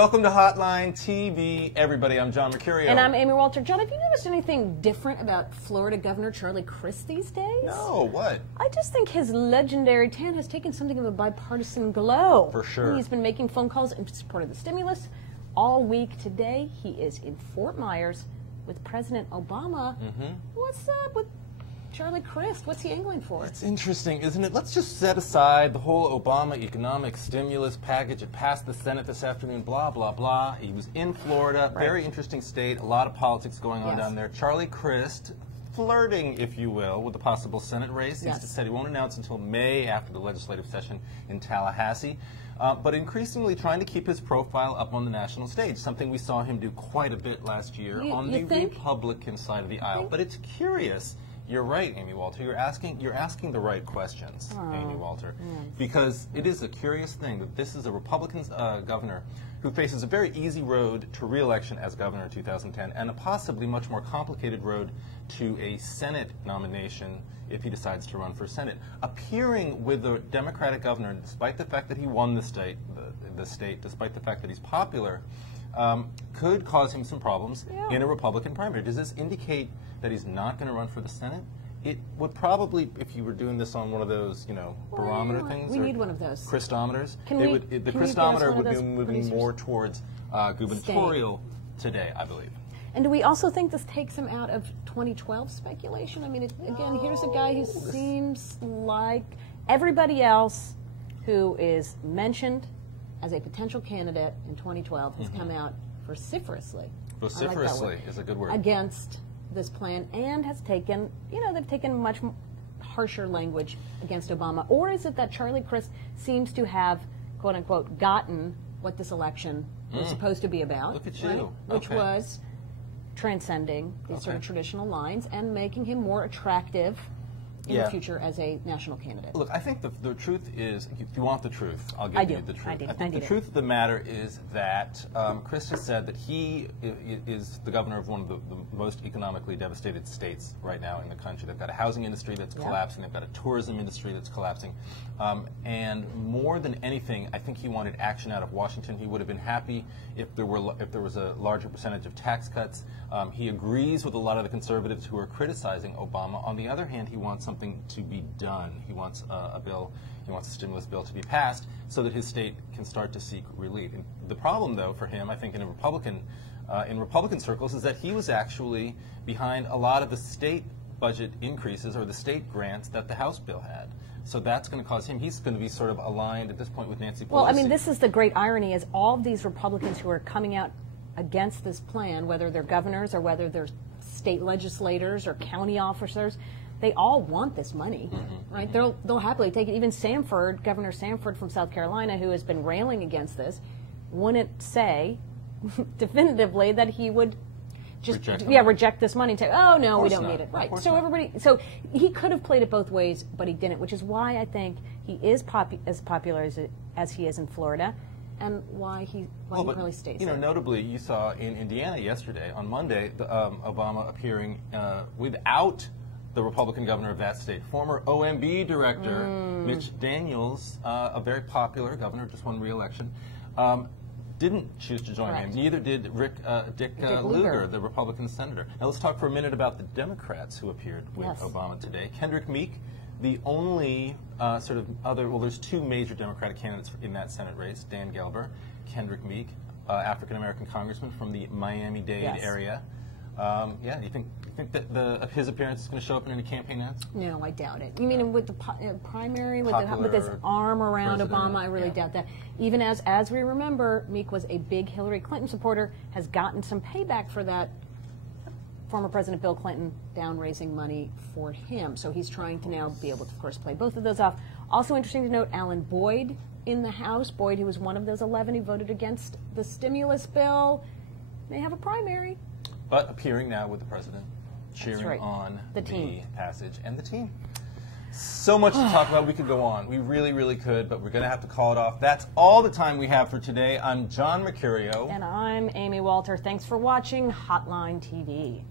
Welcome to Hotline TV, everybody. I'm John Mercurio. And I'm Amy Walter. John, have you noticed anything different about Florida Governor Charlie Crist these days? No, what? I just think his legendary tan has taken something of a bipartisan glow. For sure. He's been making phone calls in support of the stimulus all week. Today, he is in Fort Myers with President Obama. What's up with Charlie Crist? What's he angling for? It's interesting, isn't it? Let's just set aside the whole Obama economic stimulus package. It passed the Senate this afternoon, blah, blah, blah. He was in Florida, very interesting state, a lot of politics going on down there. Charlie Crist, flirting, if you will, with the possible Senate race. He said he won't announce until May after the legislative session in Tallahassee. But increasingly trying to keep his profile up on the national stage, something we saw him do quite a bit last year on the Republican side of the aisle. But it's curious. You're right, Amy Walter. You're asking the right questions, Amy Walter, because it is a curious thing that this is a Republican governor who faces a very easy road to re-election as governor in 2010 and a possibly much more complicated road to a Senate nomination if he decides to run for Senate. Appearing with a Democratic governor, despite the fact that he won the state, despite the fact that he's popular, could cause him some problems in a Republican primary. Does this indicate that he's not going to run for the Senate? It would probably, if you were doing this on one of those, you know, barometer things. We need one of those. Christometers. The Christometer would be moving more towards gubernatorial today, I believe. And do we also think this takes him out of 2012 speculation? I mean, again, here's a guy who seems like everybody else who is mentioned as a potential candidate in 2012 has come out vociferously. Vociferously is a good word. Against this plan, and has taken, you know, they've taken much harsher language against Obama. Or is it that Charlie Crist seems to have, quote unquote, gotten what this election was supposed to be about? Look at you. Which was transcending these sort of traditional lines and making him more attractive in the future as a national candidate. Look, I think the truth is, if you want the truth, I'll give you the truth. I think the truth of the matter is that Crist has said that he is the governor of one of the most economically devastated states right now in the country. They've got a housing industry that's collapsing. They've got a tourism industry that's collapsing. And more than anything, I think he wanted action out of Washington. He would have been happy if there was a larger percentage of tax cuts. He agrees with a lot of the conservatives who are criticizing Obama. On the other hand, he wants something to be done. He wants a bill, he wants a stimulus bill to be passed so that his state can start to seek relief. And the problem, though, for him, I think in Republican circles, is that he was actually behind a lot of the state budget increases or the state grants that the House bill had. So that's going to cause him, he's going to be sort of aligned at this point with Nancy Pelosi. Well, I mean, this is the great irony, is all of these Republicans who are coming out against this plan, whether they're governors or whether they're state legislators or county officers, they all want this money, right? They'll happily take it. Even Sanford, Governor Sanford from South Carolina, who has been railing against this, wouldn't say definitively that he would just reject this money and say, oh no, we don't need it. Right. So he could have played it both ways, but he didn't, which is why I think he is as popular as he is in Florida, and why he probably stays. You know, notably, you saw in Indiana yesterday, on Monday, Obama appearing without the Republican governor of that state, former OMB director Mitch Daniels, a very popular governor, just won re-election, didn't choose to join him. Neither did Dick Lugar, the Republican senator. Now let's talk for a minute about the Democrats who appeared with Obama today. Kendrick Meek, the only sort of other, well, there's two major Democratic candidates in that Senate race, Dan Gelber, Kendrick Meek, African-American congressman from the Miami-Dade area. Do you think that his appearance is going to show up in any campaign ads? No, I doubt it. You mean with the primary, with his arm around Obama? I really doubt that. Even as we remember, Meek was a big Hillary Clinton supporter, has gotten some payback for that. Former President Bill Clinton down raising money for him. So he's trying to now be able to, of course, play both of those off. Also interesting to note, Alan Boyd in the House. Boyd, who was one of those 11 who voted against the stimulus bill, may have a primary. But appearing now with the president, cheering on the passage and the team. So much to talk about. We could go on. We really, really could, but we're going to have to call it off. That's all the time we have for today. I'm John Mercurio. And I'm Amy Walter. Thanks for watching Hotline TV.